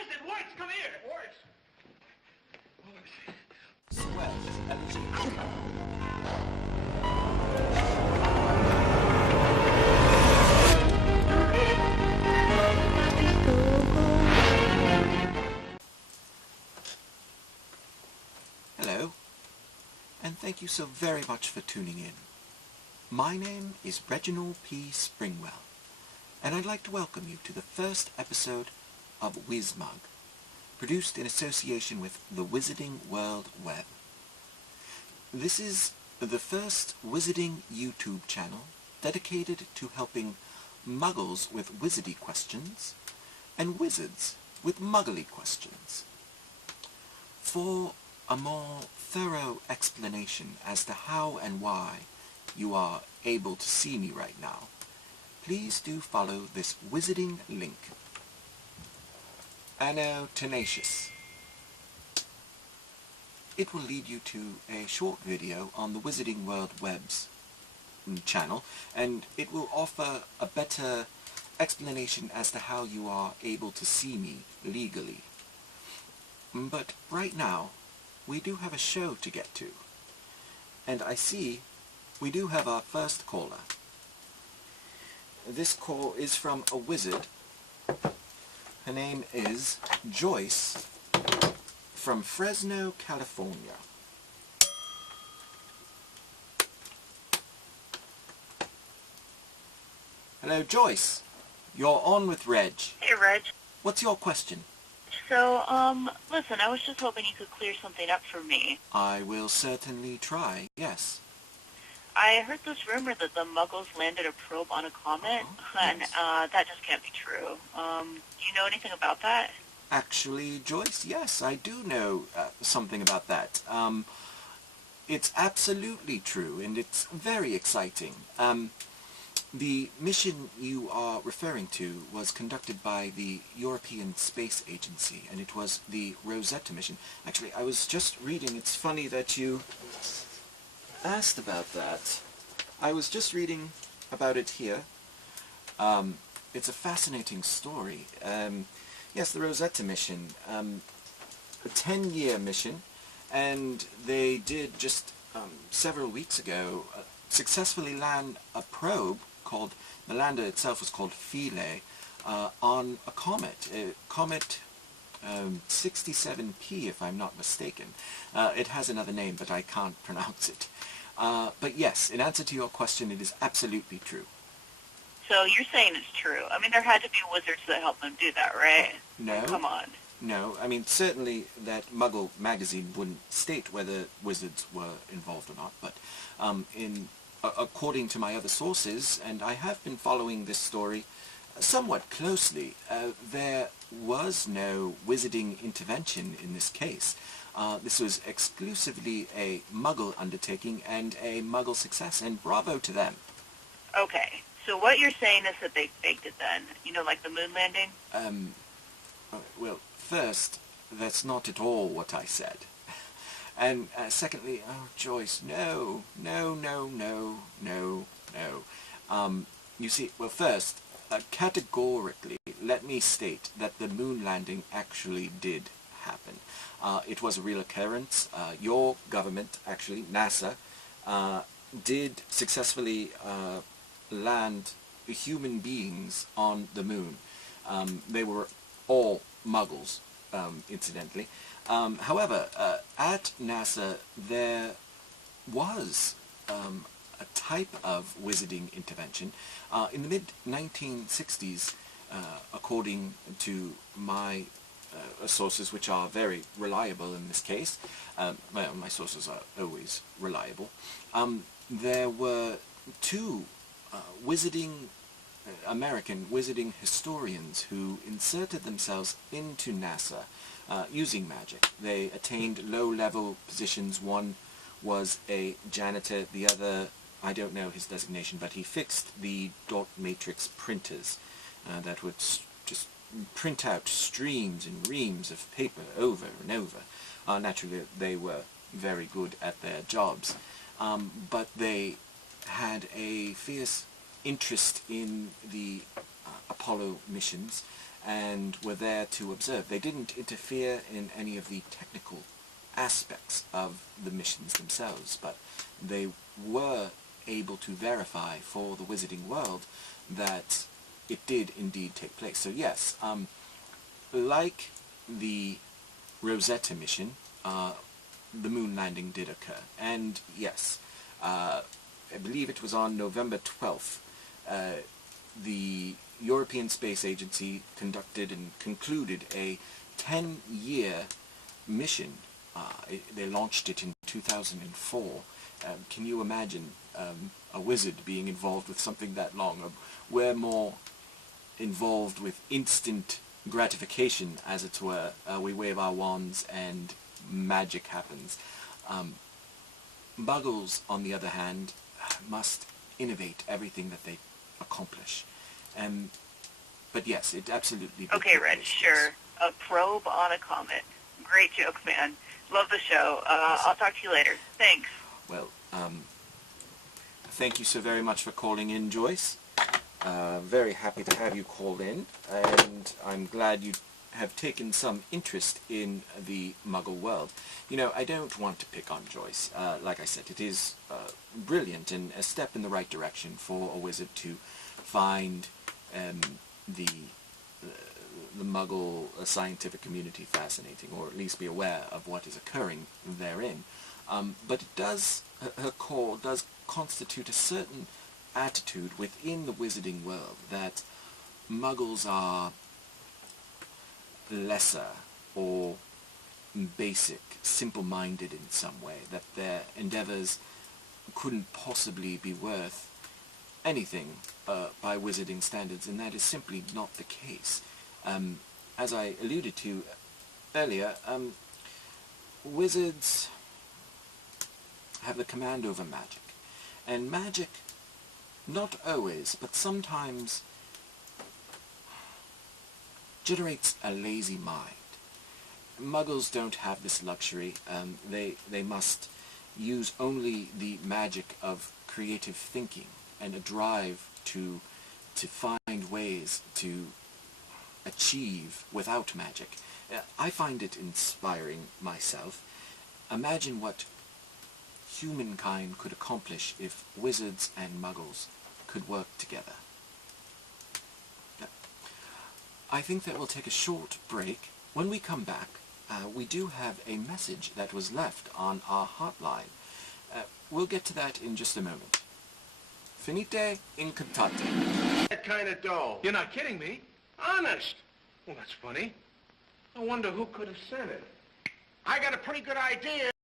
is. It works. Come here. It works. Swell. Hello, and thank you so very much for tuning in. My name is Reginald P. Springwell, and I'd like to welcome you to the first episode of WizMugg, produced in association with the Wizarding World Web. This is the first Wizarding YouTube channel dedicated to helping Muggles with Wizardy questions and Wizards with Muggley questions. For a more thorough explanation as to how and why you are able to see me right now, please do follow this Wizarding link. Anno Tenacious. It will lead you to a short video on the Wizarding World Web's channel, and it will offer a better explanation as to how you are able to see me legally. But right now, we do have a show to get to, and I see we do have our first caller. This call is from a wizard. Her name is Joyce from Fresno, California. Hello, Joyce. You're on with Reg. Hey, Reg. What's your question? So, listen, I was just hoping you could clear something up for me. I will certainly try, yes. I heard this rumor that the Muggles landed a probe on a comet, and that just can't be true. Do you know anything about that? Actually, Joyce, yes, I do know something about that. It's absolutely true, and it's very exciting. The mission you are referring to was conducted by the European Space Agency, and it was the Rosetta mission. Actually, I was just reading, it's funny that you asked about that. I was just reading about it here. It's a fascinating story. Yes, the Rosetta mission, a 10-year mission, and they did just several weeks ago successfully land a probe called, the lander itself was called Philae, on a comet, Comet 67P, if I'm not mistaken. It has another name, but I can't pronounce it. But yes, in answer to your question, it is absolutely true. So you're saying it's true. I mean, there had to be wizards that helped them do that, right? No. Come on. No, I mean, certainly that Muggle magazine wouldn't state whether wizards were involved or not, but according to my other sources, and I have been following this story somewhat closely, there was no wizarding intervention in this case. This was exclusively a Muggle undertaking and a Muggle success, and bravo to them. Okay, so what you're saying is that they faked it then? You know, like the moon landing? Well, first, that's not at all what I said. And secondly, oh, Joyce, no. You see, well, first, categorically, let me state that the moon landing actually did happen. It was a real occurrence. Your government, actually, NASA, did successfully land human beings on the moon. They were all Muggles, incidentally. However, at NASA, there was a type of wizarding intervention. In the mid-1960s, according to my sources, which are very reliable in this case, well, my sources are always reliable, there were two American wizarding historians who inserted themselves into NASA using magic. They attained low-level positions. One was a janitor, the other, I don't know his designation, but he fixed the dot matrix printers that would just print out streams and reams of paper over and over. Naturally, they were very good at their jobs, but they had a fierce interest in the Apollo missions, and were there to observe. They didn't interfere in any of the technical aspects of the missions themselves, but they were able to verify for the Wizarding world that it did indeed take place. So yes, like the Rosetta mission, the moon landing did occur. And yes, I believe it was on November 12th, the European Space Agency conducted and concluded a 10-year mission. They launched it in 2004. Can you imagine a wizard being involved with something that long? We're more involved with instant gratification, as it were. We wave our wands and magic happens. Muggles, on the other hand, must innovate everything that they accomplish. But yes, it absolutely did. Okay, Reg, sure. A probe on a comet. Great joke, man. Love the show. I'll talk to you later. Thanks. Well, thank you so very much for calling in, Joyce. Very happy to have you call in, and I'm glad you have taken some interest in the Muggle world. You know, I don't want to pick on Joyce. Like I said, it is brilliant and a step in the right direction for a wizard to find the Muggle scientific community fascinating, or at least be aware of what is occurring therein. But it does, her call does constitute a certain attitude within the Wizarding world that Muggles are lesser or basic, simple-minded in some way, that their endeavors couldn't possibly be worth anything by Wizarding standards, and that is simply not the case. As I alluded to earlier, wizards have the command over magic, and magic, not always, but sometimes generates a lazy mind. Muggles don't have this luxury. They must use only the magic of creative thinking and a drive to find ways to achieve without magic. I find it inspiring myself. Imagine what humankind could accomplish if wizards and muggles could work together. I think that we'll take a short break. When we come back, we do have a message that was left on our hotline. We'll get to that in just a moment. Finite incantate. That kind of dough. You're not kidding me? Honest. Well, that's funny. I wonder who could have sent it. I got a pretty good idea.